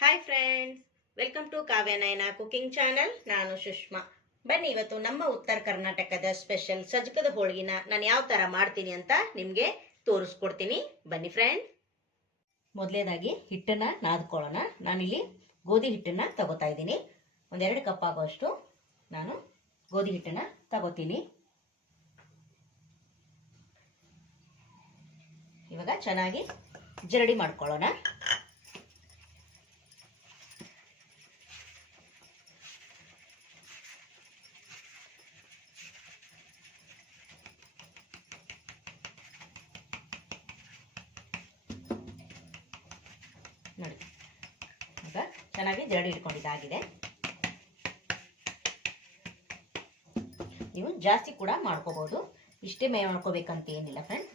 Hi friends, welcome to Kavya Nayana cooking channel. ನಾನು ಸುಷ್ಮಾ. ಬನ್ನಿ, ಇವತ್ತು ನಮ್ಮ ಉತ್ತರ ಕರ್ನಾಟಕದ ಸ್ಪೆಷಲ್ ಸಜ್ಜಕದ ಹೋಳಿಗೆನ ನಾನು ಯಾವ ತರ ಮಾಡ್ತೀನಿ ಅಂತ ನಿಮಗೆ ತೋರಿಸ್ಕೊಡ್ತೀನಿ. ಬನ್ನಿ ಫ್ರೆಂಡ್. ಮೊದಲೇದಾಗಿ ಹಿಟ್ಟನ್ನ ನಾದ್ಕೊಳ್ಳೋಣ. ನಾನಿಲ್ಲಿ ಗೋಧಿ ಹಿಟ್ಟನ್ನ ತಗೋತಾ ಇದ್ದೀನಿ. 1-2 ಕಪ್ ಆಗುವಷ್ಟು ನಾನು ಗೋಧಿ ಹಿಟ್ಟನ್ನ ತಗೋತೀನಿ. ಇವಾಗ ಚೆನ್ನಾಗಿ ಜರಡಿ ಮಾಡ್ಕೊಳ್ಳೋಣ. ನೋಡಿ, ಈಗ ಚೆನ್ನಾಗಿ ಜರಡಿ ಇಟ್ಕೊಂಡಿದ್ದಾಗಿದೆ. ನೀವು ಜಾಸ್ತಿ ಕೂಡ ಮಾಡ್ಕೋಬಹುದು, ಇಷ್ಟೇ ಮೇ ಮಾಡ್ಕೋಬೇಕಂತ ಏನಿಲ್ಲ ಫ್ರೆಂಡ್.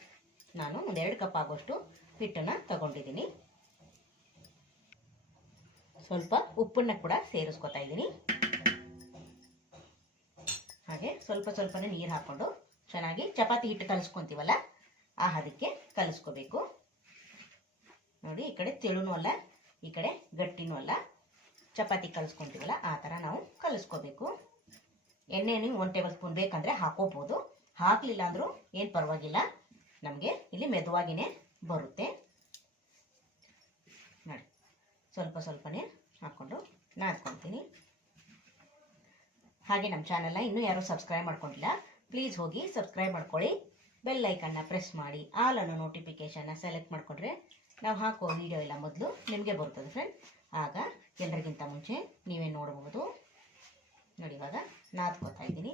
ನಾನು 1-2 ಕಪ್ ಆಗೋಷ್ಟು ಹಿಟ್ಟನ್ನು ತಗೊಂಡಿದ್ದೀನಿ. ಸ್ವಲ್ಪ ಉಪ್ಪನ್ನ ಕೂಡ ಸೇರಿಸ್ಕೊತಾ ಇದ್ದೀನಿ. ಹಾಗೆ ಸ್ವಲ್ಪನೇ ನೀರು ಹಾಕೊಂಡು ಚೆನ್ನಾಗಿ ಚಪಾತಿ ಹಿಟ್ಟು ಕಲಿಸ್ಕೊಂತೀವಲ್ಲ ಆ ಹದಕ್ಕೆ ಕಲಿಸ್ಕೋಬೇಕು. ನೋಡಿ, ಈ ಕಡೆ ತೆಳುನೂ ಅಲ್ಲ, ಈ ಕಡೆ ಗಟ್ಟಿನೂ ಅಲ್ಲ, ಚಪಾತಿ ಕಲಿಸ್ಕೊಂತೀವಲ್ಲ ಆ ಥರ ನಾವು ಕಲಿಸ್ಕೋಬೇಕು. ಎಣ್ಣೆ ನೀವು 1 ಟೇಬಲ್ ಸ್ಪೂನ್ ಬೇಕಂದರೆ ಹಾಕೋಬೋದು, ಹಾಕಲಿಲ್ಲ ಅಂದರೂ ಏನು ಪರವಾಗಿಲ್ಲ, ನಮಗೆ ಇಲ್ಲಿ ಮೆದುವಾಗಿನೇ ಬರುತ್ತೆ. ನೋಡಿ, ಸ್ವಲ್ಪನೇ ಹಾಕ್ಕೊಂಡು ನಾದ್ಕೊತೀನಿ. ಹಾಗೆ ನಮ್ಮ ಚಾನಲ್ನ ಇನ್ನೂ ಯಾರೂ ಸಬ್ಸ್ಕ್ರೈಬ್ ಮಾಡ್ಕೊಂಡಿಲ್ಲ, ಪ್ಲೀಸ್ ಹೋಗಿ ಸಬ್ಸ್ಕ್ರೈಬ್ ಮಾಡ್ಕೊಳ್ಳಿ. ಬೆಲ್ ಐಕನ್ನ ಪ್ರೆಸ್ ಮಾಡಿ ಆಲ್ ಅನ್ನೋ ನೋಟಿಫಿಕೇಶನ್ನ ಸೆಲೆಕ್ಟ್ ಮಾಡಿಕೊಂಡ್ರೆ ನಾವು ಹಾಕೋ ವಿಡಿಯೋ ಎಲ್ಲ ಮೊದಲು ನಿಮಗೆ ಬರ್ತದೆ ಫ್ರೆಂಡ್. ಆಗ ಎಲ್ಲರಿಗಿಂತ ಮುಂಚೆ ನೀವೇ ನೋಡಬಹುದು. ನೋಡಿ, ಇವಾಗ ನಾದ್ಕೋತಾ ಇದ್ದೀನಿ.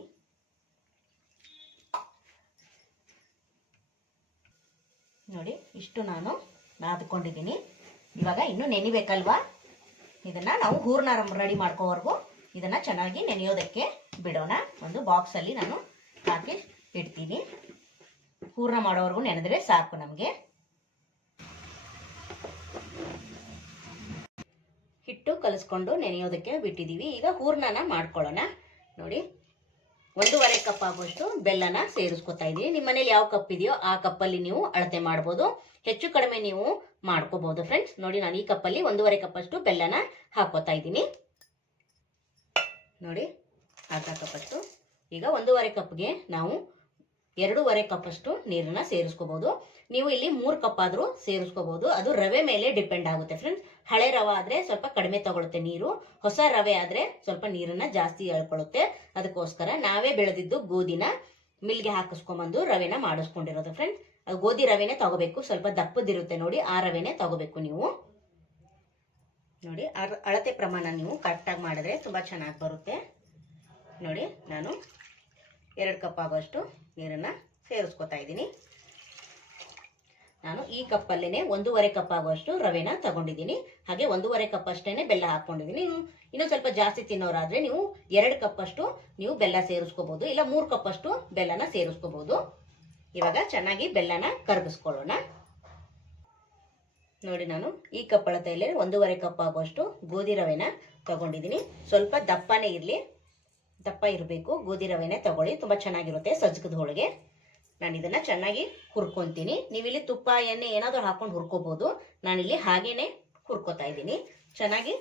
ನೋಡಿ, ಇಷ್ಟು ನಾನು ನಾದ್ಕೊಂಡಿದ್ದೀನಿ. ಇವಾಗ ಇನ್ನೂ ನೆನಿಬೇಕಲ್ವಾ, ಇದನ್ನು ನಾವು ಹೂರ್ಣ ರೆಡಿ ಮಾಡ್ಕೋವರೆಗೂ ಇದನ್ನು ಚೆನ್ನಾಗಿ ನೆನೆಯೋದಕ್ಕೆ ಬಿಡೋಣ. ಒಂದು ಬಾಕ್ಸಲ್ಲಿ ನಾನು ಹಾಕಿ ಇಡ್ತೀನಿ. ಹೂರ್ಣ ಮಾಡೋವರೆಗೂ ನೆನೆದ್ರೆ ಸಾಕು ನಮಗೆ. ಹಿಟ್ಟು ಕಲಿಸ್ಕೊಂಡು ನೆನೆಯೋದಕ್ಕೆ ಬಿಟ್ಟಿದ್ದೀವಿ. ಈಗ ಹೂರ್ಣನ ಮಾಡ್ಕೊಳ್ಳೋಣ. ನೋಡಿ, 1.5 ಕಪ್ ಆಗುವಷ್ಟು ಬೆಲ್ಲನ ಸೇರಿಸ್ಕೊತಾ ಇದ್ದೀನಿ. ನಿಮ್ಮ ಮನೇಲಿ ಯಾವ ಕಪ್ ಇದೆಯೋ ಆ ಕಪ್ಪಲ್ಲಿ ನೀವು ಅಳತೆ ಮಾಡ್ಬೋದು, ಹೆಚ್ಚು ಕಡಿಮೆ ನೀವು ಮಾಡ್ಕೋಬಹುದು ಫ್ರೆಂಡ್ಸ್. ನೋಡಿ, ನಾನು ಈ ಕಪ್ಪಲ್ಲಿ 1.5 ಕಪ್ ಅಷ್ಟು ಬೆಲ್ಲನ ಹಾಕೋತಾ ಇದ್ದೀನಿ. ನೋಡಿ, ಅರ್ಧ ಕಪ್ ಅಷ್ಟು. ಈಗ 1.5 ಕಪ್ಗೆ ನಾವು 2.5 ಕಪ್ ಅಷ್ಟು ನೀರನ್ನ ಸೇರಿಸ್ಕೋಬಹುದು. ನೀವು ಇಲ್ಲಿ 3 ಕಪ್ ಆದ್ರೂ ಸೇರಿಸ್ಕೋಬಹುದು, ಅದು ರವೆ ಮೇಲೆ ಡಿಪೆಂಡ್ ಆಗುತ್ತೆ ಫ್ರೆಂಡ್ಸ್. ಹಳೆ ರವೆ ಆದ್ರೆ ಸ್ವಲ್ಪ ಕಡಿಮೆ ತಗೊಳುತ್ತೆ ನೀರು, ಹೊಸ ರವೆ ಆದ್ರೆ ಸ್ವಲ್ಪ ನೀರನ್ನ ಜಾಸ್ತಿ ಎಳ್ಕೊಳ್ಳುತ್ತೆ. ಅದಕ್ಕೋಸ್ಕರ ನಾವೇ ಬೆಳೆದಿದ್ದು ಗೋಧಿನ ಮಿಲ್ಗೆ ಹಾಕಿಸ್ಕೊಂಬಂದು ರವೆನ ಮಾಡಿಸ್ಕೊಂಡಿರೋದು ಫ್ರೆಂಡ್ಸ್. ಅದು ಗೋಧಿ ರವೆನೇ ತಗೋಬೇಕು, ಸ್ವಲ್ಪ ದಪ್ಪದಿರುತ್ತೆ ನೋಡಿ, ಆ ರವೆನೇ ತಗೋಬೇಕು ನೀವು. ನೋಡಿ, ಅಳತೆ ಪ್ರಮಾಣ ನೀವು ಕರೆಕ್ಟಾಗಿ ಮಾಡಿದ್ರೆ ತುಂಬಾ ಚೆನ್ನಾಗಿ ಬರುತ್ತೆ. ನೋಡಿ, ನಾನು 2 ಕಪ್ ಆಗೋಷ್ಟು ನೀರನ್ನು ಸೇರಿಸ್ಕೊತಾ ಇದ್ದೀನಿ. ನಾನು ಈ ಕಪ್ಪಲ್ಲೇ 1.5 ಕಪ್ ಆಗುವಷ್ಟು ರವೆನ ತಗೊಂಡಿದ್ದೀನಿ. ಹಾಗೆ 1.5 ಕಪ್ ಅಷ್ಟೇನೆ ಬೆಲ್ಲ ಹಾಕೊಂಡಿದ್ದೀನಿ. ಇನ್ನೂ ಸ್ವಲ್ಪ ಜಾಸ್ತಿ ತಿನ್ನೋರಾದ್ರೆ ನೀವು 2 ಕಪ್ ಅಷ್ಟು ನೀವು ಬೆಲ್ಲ ಸೇರಿಸ್ಕೋಬಹುದು, ಇಲ್ಲ 3 ಕಪ್ ಅಷ್ಟು ಬೆಲ್ಲನ ಸೇರಿಸ್ಕೋಬಹುದು. ಇವಾಗ ಚೆನ್ನಾಗಿ ಬೆಲ್ಲನ ಕರಗಿಸ್ಕೊಳ್ಳೋಣ. ನೋಡಿ, ನಾನು ಈ ಕಪ್ ಅಳತೆಯಲ್ಲಿ 1.5 ಕಪ್ ಆಗುವಷ್ಟು ಗೋಧಿ ರವೆನ ತಗೊಂಡಿದ್ದೀನಿ. ಸ್ವಲ್ಪ ದಪ್ಪನೇ ಇರಲಿ, ದಪ್ಪ ಇರಬೇಕು ಗೋಧಿ ರವೆನೇ ತಗೊಳ್ಳಿ, ತುಂಬ ಚೆನ್ನಾಗಿರುತ್ತೆ ಸಜ್ಜಕದ ಹೋಳಿಗೆ. ನಾನು ಇದನ್ನು ಚೆನ್ನಾಗಿ ಹುರ್ಕೊತೀನಿ. ನೀವಿಲ್ಲಿ ತುಪ್ಪ ಎಣ್ಣೆ ಏನಾದರೂ ಹಾಕೊಂಡು ಹುರ್ಕೋಬೋದು, ನಾನಿಲ್ಲಿ ಹಾಗೇನೆ ಹುರ್ಕೋತಾ ಇದ್ದೀನಿ. ಚೆನ್ನಾಗಿ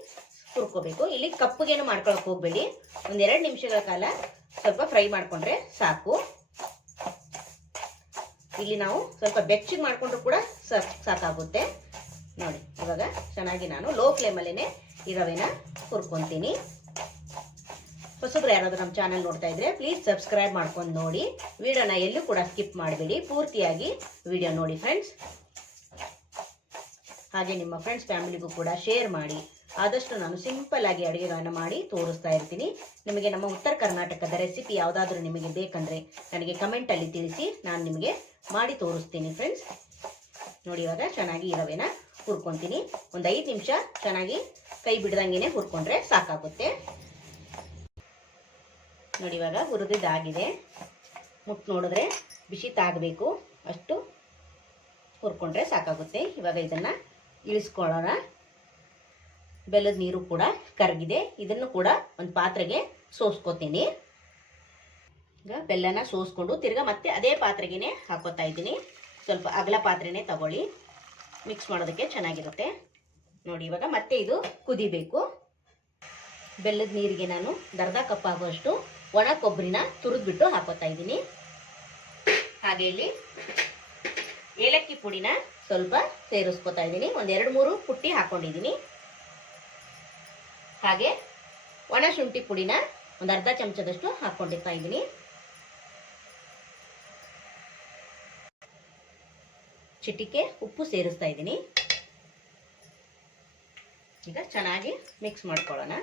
ಹುರ್ಕೋಬೇಕು. ಇಲ್ಲಿ ಕಪ್ಪಗೇನು ಮಾಡ್ಕೊಳಕ್ಕೆ ಹೋಗಬೇಡಿ, 1-2 ನಿಮಿಷಗಳ ಕಾಲ ಸ್ವಲ್ಪ ಫ್ರೈ ಮಾಡಿಕೊಂಡ್ರೆ ಸಾಕು. ಇಲ್ಲಿ ನಾವು ಸ್ವಲ್ಪ ಬೆಚ್ಚಗೆ ಮಾಡಿಕೊಂಡ್ರು ಕೂಡ ಸಾಕಾಗುತ್ತೆ. ನೋಡಿ, ಇವಾಗ ಚೆನ್ನಾಗಿ ನಾನು ಲೋ ಫ್ಲೇಮಲ್ಲೇ ಈ ರವೆನ ಹುರ್ಕೊತೀನಿ. ಹೊಸಬ್ರು ಯಾರಾದರೂ ನಮ್ಮ ಚಾನಲ್ ನೋಡ್ತಾ ಇದ್ರೆ ಪ್ಲೀಸ್ ಸಬ್ಸ್ಕ್ರೈಬ್ ಮಾಡ್ಕೊಂಡು ನೋಡಿ. ವಿಡಿಯೋನ ಎಲ್ಲೂ ಕೂಡ ಸ್ಕಿಪ್ ಮಾಡಬೇಡಿ, ಪೂರ್ತಿಯಾಗಿ ವಿಡಿಯೋ ನೋಡಿ ಫ್ರೆಂಡ್ಸ್. ಹಾಗೆ ನಿಮ್ಮ ಫ್ರೆಂಡ್ಸ್ ಫ್ಯಾಮಿಲಿಗೂ ಕೂಡ ಶೇರ್ ಮಾಡಿ. ಆದಷ್ಟು ನಾನು ಸಿಂಪಲ್ ಆಗಿ ಅಡುಗೆಗಳನ್ನು ಮಾಡಿ ತೋರಿಸ್ತಾ ಇರ್ತೀನಿ. ನಿಮಗೆ ನಮ್ಮ ಉತ್ತರ ಕರ್ನಾಟಕದ ರೆಸಿಪಿ ಯಾವುದಾದ್ರೂ ನಿಮಗೆ ಬೇಕಂದ್ರೆ ನನಗೆ ಕಮೆಂಟಲ್ಲಿ ತಿಳಿಸಿ, ನಾನು ನಿಮಗೆ ಮಾಡಿ ತೋರಿಸ್ತೀನಿ ಫ್ರೆಂಡ್ಸ್. ನೋಡಿ, ಇವಾಗ ಚೆನ್ನಾಗಿ ಈ ರವೆನ ಹುರ್ಕೊತೀನಿ. ಒಂದು 5 ನಿಮಿಷ ಚೆನ್ನಾಗಿ ಕೈ ಬಿಡ್ದಂಗೆ ಹುರ್ಕೊಂಡ್ರೆ ಸಾಕಾಗುತ್ತೆ. ನೋಡಿ, ಇವಾಗ ಹುರಿದಿದ್ದಾಗಿದೆ. ಮುಟ್ಟು ನೋಡಿದ್ರೆ ಬಿಸಿ ತಾಗಬೇಕು, ಅಷ್ಟು ಹುರ್ಕೊಂಡ್ರೆ ಸಾಕಾಗುತ್ತೆ. ಇವಾಗ ಇದನ್ನು ಇಳಿಸ್ಕೊಳ್ಳೋಣ. ಬೆಲ್ಲದ ನೀರು ಕೂಡ ಕರಗಿದೆ, ಇದನ್ನು ಕೂಡ ಒಂದು ಪಾತ್ರೆಗೆ ಸೋಸ್ಕೋತೀನಿ. ಈಗ ಬೆಲ್ಲನ ಸೋಸ್ಕೊಂಡು ತಿರ್ಗಾ ಮತ್ತೆ ಅದೇ ಪಾತ್ರೆಗೆ ಹಾಕೋತಾ ಇದ್ದೀನಿ. ಸ್ವಲ್ಪ ಅಗಲ ಪಾತ್ರೆನೇ ತಗೊಳ್ಳಿ, ಮಿಕ್ಸ್ ಮಾಡೋದಕ್ಕೆ ಚೆನ್ನಾಗಿರುತ್ತೆ. ನೋಡಿ ಇವಾಗ ಮತ್ತೆ ಇದು ಕುದಿಬೇಕು. ಬೆಲ್ಲದ ನೀರಿಗೆ ನಾನು ಅರ್ಧ ಕಪ್ ಆಗುವಷ್ಟು ಒಣ ಕೊಬ್ಬರಿನ ತುರಿದ್ಬಿಟ್ಟು ಹಾಕೋತಾ ಇದ್ದೀನಿ. ಹಾಗೆ ಇಲ್ಲಿ ಏಲಕ್ಕಿ ಪುಡಿನ ಸ್ವಲ್ಪ ಸೇರಿಸ್ಕೊತಾ ಇದ್ದೀನಿ. ಒಂದು 2-3 ಪುಟ್ಟಿ ಹಾಕೊಂಡಿದ್ದೀನಿ. ಹಾಗೆ ಒಣ ಶುಂಠಿ ಪುಡಿನ ಒಂದು ಅರ್ಧ ಚಮಚದಷ್ಟು ಹಾಕೊಂಡಿರ್ತಾ ಇದ್ದೀನಿ. ಚಿಟಿಕೆ ಉಪ್ಪು ಸೇರಿಸ್ತಾ ಇದ್ದೀನಿ. ಈಗ ಚೆನ್ನಾಗಿ ಮಿಕ್ಸ್ ಮಾಡ್ಕೊಳ್ಳೋಣ.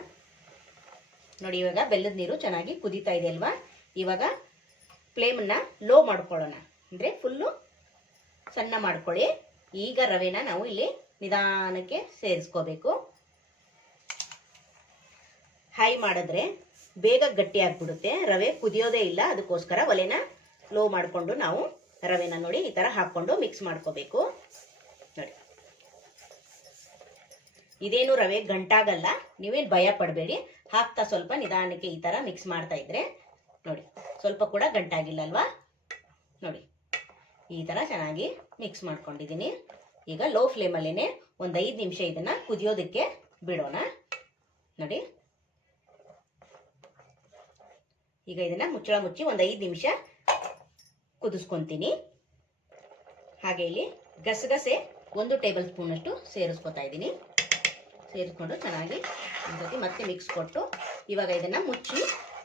ನೋಡಿ ಇವಾಗ ಬೆಲ್ಲದ ನೀರು ಚೆನ್ನಾಗಿ ಕುದೀತಾ ಇದೆ ಅಲ್ವಾ. ಇವಾಗ ಫ್ಲೇಮನ್ನ ಲೋ ಮಾಡ್ಕೊಳ್ಳೋಣ, ಅಂದರೆ ಫುಲ್ಲು ಸಣ್ಣ ಮಾಡ್ಕೊಳ್ಳಿ. ಈಗ ರವೆನ ನಾವು ಇಲ್ಲಿ ನಿಧಾನಕ್ಕೆ ಸೇರಿಸ್ಕೋಬೇಕು. ಹೈ ಮಾಡಿದ್ರೆ ಬೇಗ ಗಟ್ಟಿ ಆಗ್ಬಿಡುತ್ತೆ, ರವೆ ಕುದಿಯೋದೇ ಇಲ್ಲ. ಅದಕ್ಕೋಸ್ಕರ ಒಲೆನ ಲೋ ಮಾಡಿಕೊಂಡು ನಾವು ರವೆನ ನೋಡಿ ಈ ಥರ ಹಾಕ್ಕೊಂಡು ಮಿಕ್ಸ್ ಮಾಡ್ಕೋಬೇಕು. ನೋಡಿ ಇದೇನು ರವೆ ಗಂಟಾಗಲ್ಲ, ನೀವೇನು ಭಯ ಪಡಬೇಡಿ. ಹಾಕ್ತಾ ಸ್ವಲ್ಪ ನಿಧಾನಕ್ಕೆ ಈ ಥರ ಮಿಕ್ಸ್ ಮಾಡ್ತಾ ಇದ್ರೆ ನೋಡಿ ಸ್ವಲ್ಪ ಕೂಡ ಗಂಟಾಗಿಲ್ಲ ಅಲ್ವಾ. ನೋಡಿ ಈ ಥರ ಚೆನ್ನಾಗಿ ಮಿಕ್ಸ್ ಮಾಡ್ಕೊಂಡಿದ್ದೀನಿ. ಈಗ ಲೋ ಫ್ಲೇಮಲ್ಲೇ ಒಂದು 5 ನಿಮಿಷ ಇದನ್ನು ಕುದಿಯೋದಕ್ಕೆ ಬಿಡೋಣ. ನೋಡಿ ಈಗ ಇದನ್ನು ಮುಚ್ಚಳ ಮುಚ್ಚಿ ಒಂದು 5 ನಿಮಿಷ ಕುದಿಸ್ಕೊತೀನಿ. ಹಾಗೆ ಇಲ್ಲಿ ಗಸಗಸೆ 1 ಟೇಬಲ್ ಸ್ಪೂನ್ ಅಷ್ಟು ಸೇರಿಸ್ಕೊತಾ ಇದ್ದೀನಿ. ಸೇರಿಸ್ಕೊಂಡು ಚೆನ್ನಾಗಿ ಒಂದ್ಸತಿ ಮತ್ತೆ ಮಿಕ್ಸ್ ಕೊಟ್ಟು ಇವಾಗ ಇದನ್ನು ಮುಚ್ಚಿ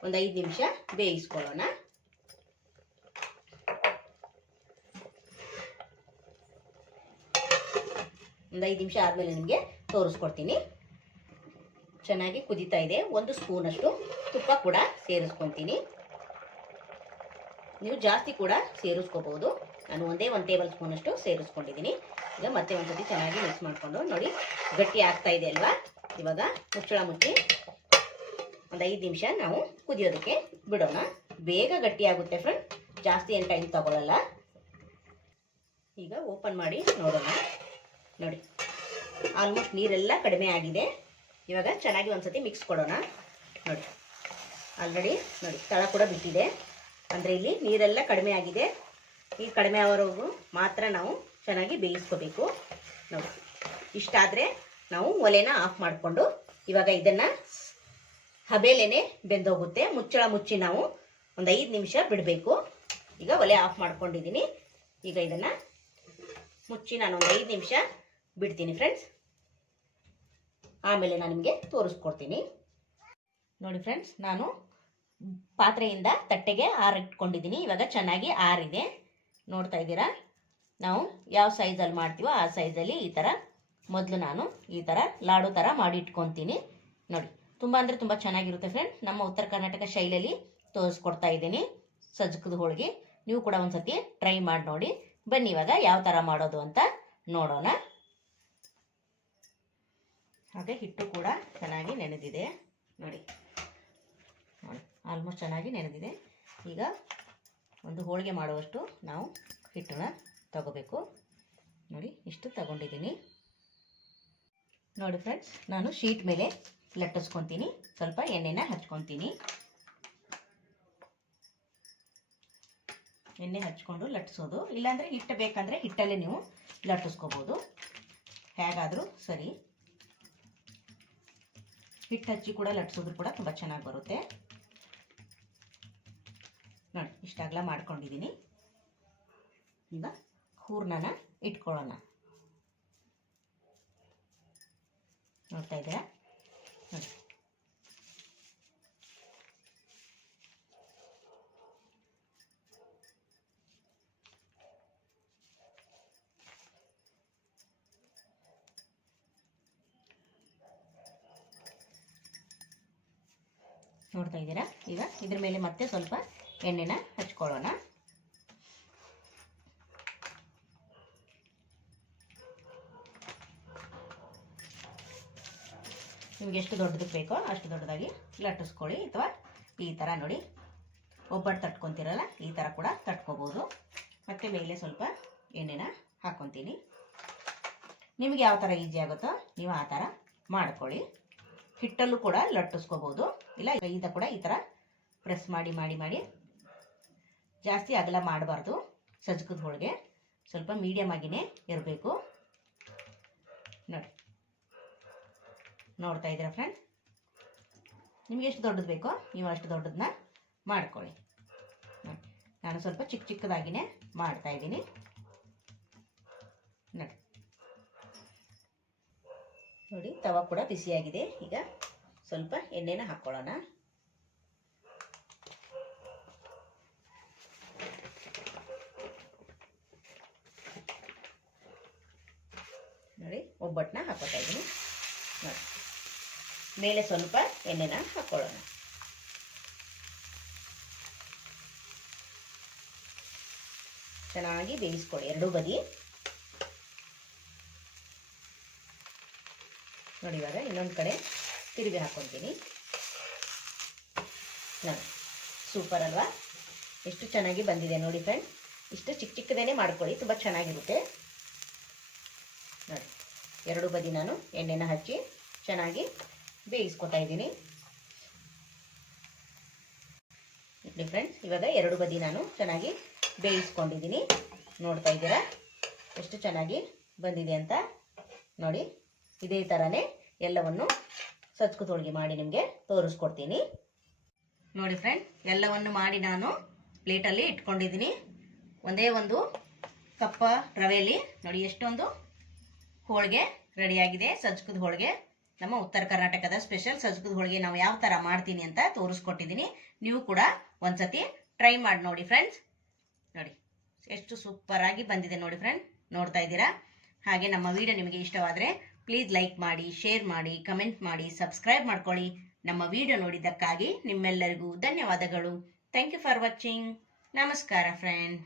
ಒಂದು 5 ನಿಮಿಷ ಬೇಯಿಸ್ಕೊಳ್ಳೋಣ. ಒಂದು 5 ನಿಮಿಷ ಆದಮೇಲೆ ನಿಮಗೆ ತೋರಿಸ್ಕೊಡ್ತೀನಿ. ಚೆನ್ನಾಗಿ ಕುದೀತಾ ಇದೆ. 1 ಸ್ಪೂನ್ ಅಷ್ಟು ತುಪ್ಪ ಕೂಡ ಸೇರಿಸ್ಕೊತೀನಿ. ನೀವು ಜಾಸ್ತಿ ಕೂಡ ಸೇರಿಸ್ಕೋಬಹುದು. ನಾನು ಒಂದೇ 1 ಟೇಬಲ್ ಸ್ಪೂನ್ ಅಷ್ಟು ಸೇರಿಸ್ಕೊಂಡಿದ್ದೀನಿ. ಈಗ ಮತ್ತೆ ಒಂದ್ಸತಿ ಚೆನ್ನಾಗಿ ಮಿಕ್ಸ್ ಮಾಡಿಕೊಂಡು ನೋಡಿ ಗಟ್ಟಿ ಆಗ್ತಾ ಇದೆ ಅಲ್ವಾ. ಇವಾಗ ಮುಚ್ಚಳ ಮುಚ್ಚಿ ಒಂದು 5 ನಿಮಿಷ ನಾವು ಕುದಿಯೋದಕ್ಕೆ ಬಿಡೋಣ. ಬೇಗ ಗಟ್ಟಿ ಆಗುತ್ತೆ ಫ್ರೆಂಡ್, ಜಾಸ್ತಿ ಏನು ಟೈಮ್ ತಗೊಳ್ಳಲ್ಲ. ಈಗ ಓಪನ್ ಮಾಡಿ ನೋಡೋಣ. ನೋಡಿ ಆಲ್ಮೋಸ್ಟ್ ನೀರೆಲ್ಲ ಕಡಿಮೆ ಆಗಿದೆ. ಇವಾಗ ಚೆನ್ನಾಗಿ ಒಂದ್ಸತಿ ಮಿಕ್ಸ್ ಕೊಡೋಣ. ನೋಡಿ ಆಲ್ರೆಡಿ ನೋಡಿ ತಳ ಕೂಡ ಬಿಟ್ಟಿದೆ, ಅಂದರೆ ಇಲ್ಲಿ ನೀರೆಲ್ಲ ಕಡಿಮೆ ಆಗಿದೆ. ಈ ಕಡಿಮೆ ಆಗೋವರೆಗೂ ಮಾತ್ರ ನಾವು ಚೆನ್ನಾಗಿ ಬೇಯಿಸ್ಕೋಬೇಕು. ನೋಡಿ ಇಷ್ಟಾದರೆ ನಾವು ಒಲೆನ ಆಫ್ ಮಾಡಿಕೊಂಡು ಇವಾಗ ಇದನ್ನು ಹಬೇಲೇನೆ ಬೆಂದೋಗುತ್ತೆ. ಮುಚ್ಚಳ ಮುಚ್ಚಿ ನಾವು ಒಂದು 5 ನಿಮಿಷ ಬಿಡಬೇಕು. ಈಗ ಒಲೆ ಆಫ್ ಮಾಡ್ಕೊಂಡಿದ್ದೀನಿ. ಈಗ ಇದನ್ನು ಮುಚ್ಚಿ ನಾನು ಒಂದು 5 ನಿಮಿಷ ಬಿಡ್ತೀನಿ ಫ್ರೆಂಡ್ಸ್. ಆಮೇಲೆ ನಾನು ನಿಮಗೆ ತೋರಿಸ್ಕೊಡ್ತೀನಿ. ನೋಡಿ ಫ್ರೆಂಡ್ಸ್, ನಾನು ಪಾತ್ರೆಯಿಂದ ತಟ್ಟೆಗೆ ಆರಿಟ್ಕೊಂಡಿದ್ದೀನಿ. ಇವಾಗ ಚೆನ್ನಾಗಿ ಆರಿದೆ. ನೋಡ್ತಾ ಇದ್ದೀರಾ, ನಾವು ಯಾವ ಸೈಜಲ್ಲಿ ಮಾಡ್ತೀವೋ ಆ ಸೈಜಲ್ಲಿ ಈ ಥರ ಮೊದಲು ನಾನು ಈ ಥರ ಲಾಡು ಥರ ಮಾಡಿ ಇಟ್ಕೊತೀನಿ. ನೋಡಿ ತುಂಬ ಅಂದರೆ ತುಂಬ ಚೆನ್ನಾಗಿರುತ್ತೆ ಫ್ರೆಂಡ್. ನಮ್ಮ ಉತ್ತರ ಕರ್ನಾಟಕ ಶೈಲಿಯಲ್ಲಿ ತೋರಿಸ್ಕೊಡ್ತಾ ಇದ್ದೀನಿ ಸಜ್ಜಕದ ಹೋಳಿಗೆ. ನೀವು ಕೂಡ ಒಂದ್ಸತಿ ಟ್ರೈ ಮಾಡಿ ನೋಡಿ. ಬನ್ನಿ ಇವಾಗ ಯಾವ ಥರ ಮಾಡೋದು ಅಂತ ನೋಡೋಣ. ಹಾಗೆ ಹಿಟ್ಟು ಕೂಡ ಚೆನ್ನಾಗಿ ನೆನೆದಿದೆ. ನೋಡಿ ನೋಡಿ ಆಲ್ಮೋಸ್ಟ್ ಚೆನ್ನಾಗಿ ನೆನೆದಿದೆ. ಈಗ ಒಂದು ಹೋಳಿಗೆ ಮಾಡುವಷ್ಟು ನಾವು ಹಿಟ್ಟನ್ನ ತಗೋಬೇಕು. ನೋಡಿ ಇಷ್ಟು ತಗೊಂಡಿದ್ದೀನಿ. ನೋಡಿ ಫ್ರೆಂಡ್ಸ್, ನಾನು ಶೀಟ್ ಮೇಲೆ ಲಟ್ಟಿಸ್ಕೊತೀನಿ. ಸ್ವಲ್ಪ ಎಣ್ಣೆನ ಹಚ್ಕೊತೀನಿ. ಎಣ್ಣೆ ಹಚ್ಕೊಂಡು ಲಟ್ಟಿಸೋದು, ಇಲ್ಲಾಂದರೆ ಹಿಟ್ಟು ಬೇಕಂದರೆ ಹಿಟ್ಟಲ್ಲೇ ನೀವು ಲಟ್ಟಿಸ್ಕೋಬೋದು, ಹೇಗಾದರೂ ಸರಿ. ಹಿಟ್ಟು ಹಚ್ಚಿ ಕೂಡ ಲಟ್ಟಿಸೋದು ಕೂಡ ತುಂಬ ಚೆನ್ನಾಗಿ ಬರುತ್ತೆ. ನೋಡಿ ಇಷ್ಟಾಗಲ ಮಾಡ್ಕೊಂಡಿದ್ದೀನಿ. ಈಗ ಹೂರ್ಣನ ಇಟ್ಕೊಳ್ಳೋಣ. ನೋಡ್ತಾ ಇದ್ದೀರಾ, ನೋಡಿ ನೋಡ್ತಾ ಇದ್ದೀರಾ. ಈಗ ಇದ್ರ ಮೇಲೆ ಮತ್ತೆ ಸ್ವಲ್ಪ ಎಣ್ಣೆನ ಹಚ್ಕೊಳ್ಳೋಣ. ನಿಮ್ಗೆ ಎಷ್ಟು ದೊಡ್ಡದಕ್ಕೆ ಬೇಕೋ ಅಷ್ಟು ದೊಡ್ಡದಾಗಿ ಲಟ್ಟಿಸ್ಕೊಳ್ಳಿ, ಅಥವಾ ಈ ಥರ ನೋಡಿ ಒಬ್ಬಟ್ಟು ತಟ್ಕೊತೀರಲ್ಲ ಈ ಥರ ಕೂಡ ತಟ್ಕೋಬೋದು. ಮತ್ತು ಮೇಲೆ ಸ್ವಲ್ಪ ಎಣ್ಣೆನ ಹಾಕ್ಕೊತೀನಿ. ನಿಮಗೆ ಯಾವ ಥರ ಈಸಿ ಆಗುತ್ತೋ ನೀವು ಆ ಥರ ಮಾಡ್ಕೊಳ್ಳಿ. ಹಿಟ್ಟಲ್ಲೂ ಕೂಡ ಲಟ್ಟಿಸ್ಕೋಬೋದು, ಇಲ್ಲ ಕೈಯಿಂದ ಕೂಡ ಈ ಥರ ಪ್ರೆಸ್ ಮಾಡಿ ಮಾಡಿ ಮಾಡಿ. ಜಾಸ್ತಿ ಅಗಲ ಮಾಡಬಾರ್ದು. ಸಜ್ಜಕದ ಹೋಳಿಗೆ ಸ್ವಲ್ಪ ಮೀಡಿಯಮ್ ಆಗಿನೇ ಇರಬೇಕು. ನೋಡಿ ನೋಡ್ತಾ ಇದ್ದೀರಾ ಫ್ರೆಂಡ್, ನಿಮ್ಗೆ ಎಷ್ಟು ದೊಡ್ಡದು ಬೇಕೋ ನೀವು ಅಷ್ಟು ದೊಡ್ಡದನ್ನ ಮಾಡ್ಕೊಳ್ಳಿ. ನಾನು ಸ್ವಲ್ಪ ಚಿಕ್ಕ ಚಿಕ್ಕದಾಗಿನೇ ಮಾಡ್ತಾ ಇದ್ದೀನಿ ನೋಡಿ. ತವ ಕೂಡ ಬಿಸಿಯಾಗಿದೆ. ಈಗ ಸ್ವಲ್ಪ ಎಣ್ಣೆನ ಹಾಕ್ಕೊಳ್ಳೋಣ. ನೋಡಿ, ಒಬ್ಬಟ್ಟನ್ನ ಹಾಕೋತಾ ಇದ್ದೀನಿ ನೋಡಿ. ಮೇಲೆ ಸ್ವಲ್ಪ ಎಣ್ಣೆನ ಹಾಕ್ಕೊಳ್ಳೋಣ. ಚೆನ್ನಾಗಿ ಬೇಯಿಸ್ಕೊಳ್ಳಿ ಎರಡೂ ಬದಿ ನೋಡಿ. ಇವಾಗ ಇನ್ನೊಂದು ಕಡೆ ತಿರುಗಿ ಹಾಕ್ಕೊತೀನಿ ನೋಡಿ. ಸೂಪರ್ ಅಲ್ವಾ? ಎಷ್ಟು ಚೆನ್ನಾಗಿ ಬಂದಿದೆ ನೋಡಿ ಫ್ರೆಂಡ್. ಇಷ್ಟು ಚಿಕ್ಕ ಚಿಕ್ಕದೇನೆ ಮಾಡ್ಕೊಳ್ಳಿ, ತುಂಬ ಚೆನ್ನಾಗಿರುತ್ತೆ ನೋಡಿ. ಎರಡೂ ಬದಿ ನಾನು ಎಣ್ಣೆನ ಹಚ್ಚಿ ಚೆನ್ನಾಗಿ ಬೇಯಿಸ್ಕೊತಾ ಇದ್ದೀನಿ ನೋಡಿ ಫ್ರೆಂಡ್ಸ್. ಇವಾಗ ಎರಡು ಬದಿ ನಾನು ಚೆನ್ನಾಗಿ ಬೇಯಿಸ್ಕೊಂಡಿದ್ದೀನಿ. ನೋಡ್ತಾ ಇದ್ದೀರಾ ಎಷ್ಟು ಚೆನ್ನಾಗಿ ಬಂದಿದೆ ಅಂತ ನೋಡಿ. ಇದೇ ಥರನೇ ಎಲ್ಲವನ್ನು ಸಜ್ಜಕದ ಹೋಳಿಗೆ ಮಾಡಿ ನಿಮಗೆ ತೋರಿಸ್ಕೊಡ್ತೀನಿ ನೋಡಿ ಫ್ರೆಂಡ್. ಎಲ್ಲವನ್ನು ಮಾಡಿ ನಾನು ಪ್ಲೇಟಲ್ಲಿ ಇಟ್ಕೊಂಡಿದ್ದೀನಿ. ಒಂದೇ ಒಂದು ಕಪ್ಪ ರವೆಯಲ್ಲಿ ನೋಡಿ ಎಷ್ಟೊಂದು ಹೋಳಿಗೆ ರೆಡಿಯಾಗಿದೆ. ಸಜ್ಜಕದ ಹೋಳಿಗೆ, ನಮ್ಮ ಉತ್ತರ ಕರ್ನಾಟಕದ ಸ್ಪೆಷಲ್ ಸಜ್ಜಕದ ಹೋಳಿಗೆ ನಾವು ಯಾವ ಥರ ಮಾಡ್ತೀನಿ ಅಂತ ತೋರಿಸ್ಕೊಟ್ಟಿದ್ದೀನಿ. ನೀವು ಕೂಡ ಒಂದ್ಸತಿ ಟ್ರೈ ಮಾಡಿ ನೋಡಿ ಫ್ರೆಂಡ್ಸ್. ನೋಡಿ ಎಷ್ಟು ಸೂಪರ್ ಆಗಿ ಬಂದಿದೆ ನೋಡಿ ಫ್ರೆಂಡ್. ನೋಡ್ತಾ ಇದ್ದೀರಾ? ಹಾಗೆ ನಮ್ಮ ವಿಡಿಯೋ ನಿಮಗೆ ಇಷ್ಟವಾದರೆ ಪ್ಲೀಸ್ ಲೈಕ್ ಮಾಡಿ, ಶೇರ್ ಮಾಡಿ, ಕಮೆಂಟ್ ಮಾಡಿ, ಸಬ್ಸ್ಕ್ರೈಬ್ ಮಾಡ್ಕೊಳ್ಳಿ. ನಮ್ಮ ವಿಡಿಯೋ ನೋಡಿದ್ದಕ್ಕಾಗಿ ನಿಮ್ಮೆಲ್ಲರಿಗೂ ಧನ್ಯವಾದಗಳು. Thank you for watching. ನಮಸ್ಕಾರ ಫ್ರೆಂಡ್.